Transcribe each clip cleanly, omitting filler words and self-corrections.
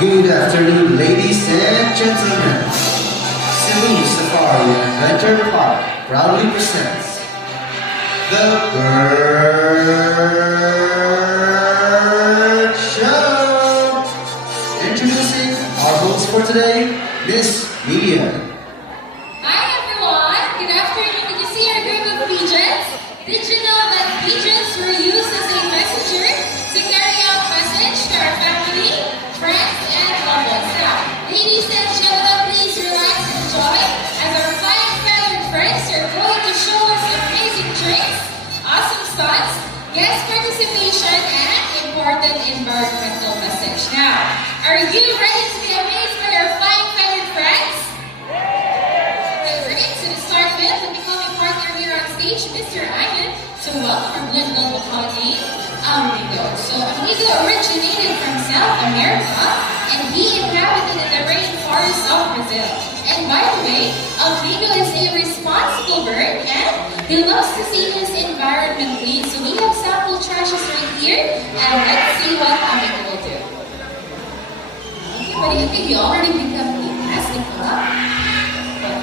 Good afternoon, ladies and gentlemen. Cebu Safari and Adventure Park proudly presents the Bird Show. Introducing our host for today, Miss Mia. Hi everyone! Good afternoon. Did you see our group of pigeons? Did you know that pigeons were used as a messenger to carry out message to our family, friends, and loved ones? Now, ladies and gentlemen, please relax and enjoy as our flying feathered friends are going to show us amazing tricks, awesome stunts, guest participation, and important environmental message. Now, are you ready to be amazed by our flying feathered friends? Great, so to start with, the becoming partner here on stage, Mr. Ivan. So welcome our blend of colony, Amigo. So Amigo originated from South America, and he inhabited in the rainforests of Brazil. And by the way, Amigo is a responsible bird, and he loves to see his environment clean. So we have sample trashes right here, and let's see what Amigo will do. Okay, what do you think? You already picked up the plastic cup?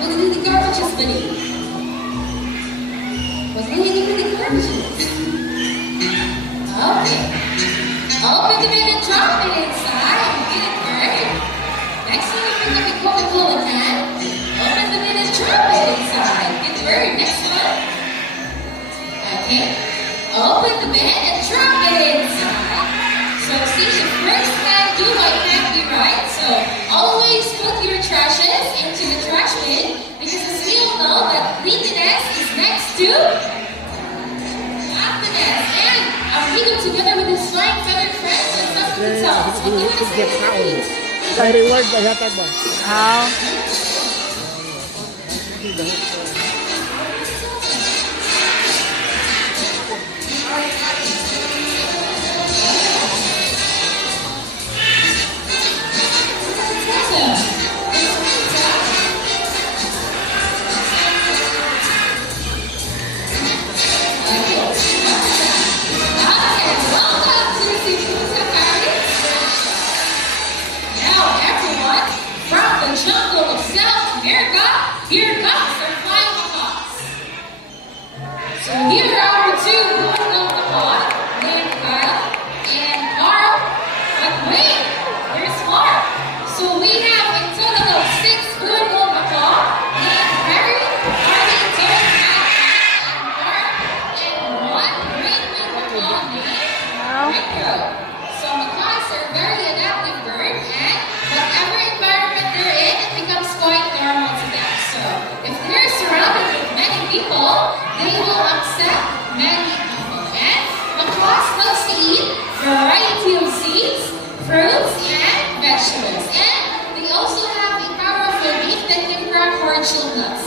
Look at the garbages, buddy. What's going to do with the garbages? Okay. Open the bin and drop it inside. Get it burned. Next one, we pick up a Coca-Cola can. Open the bin and drop it inside. Get burned. Next one. Okay. Open the bin and drop it inside. So see, the first can't do what can't be right. So always put your trashes into the trash bin, because as we all know that cleanliness is next to happiness. And Amigo together with his flying feathered friends and something to tell us. What do you want to say to the Feats? Ay, reward ba yata ba? Jungle of South America, here comes our flying macaques. So here are our two horned macaques, named Kyle and Carl. But wait, there's more. So we have a total of 6 horned macaques named Harry, Harley, Terry, Matt, and Mark, and 1 great-winged macaque named Rico. So macaques are a very adaptive bird, and whatever environment they're in, it becomes quite normal to them. So if they're surrounded with many people, they will accept many people. And macaques loves to eat variety of seeds, fruits, and vegetables. And they also have a powerful beak that can crack hard nuts.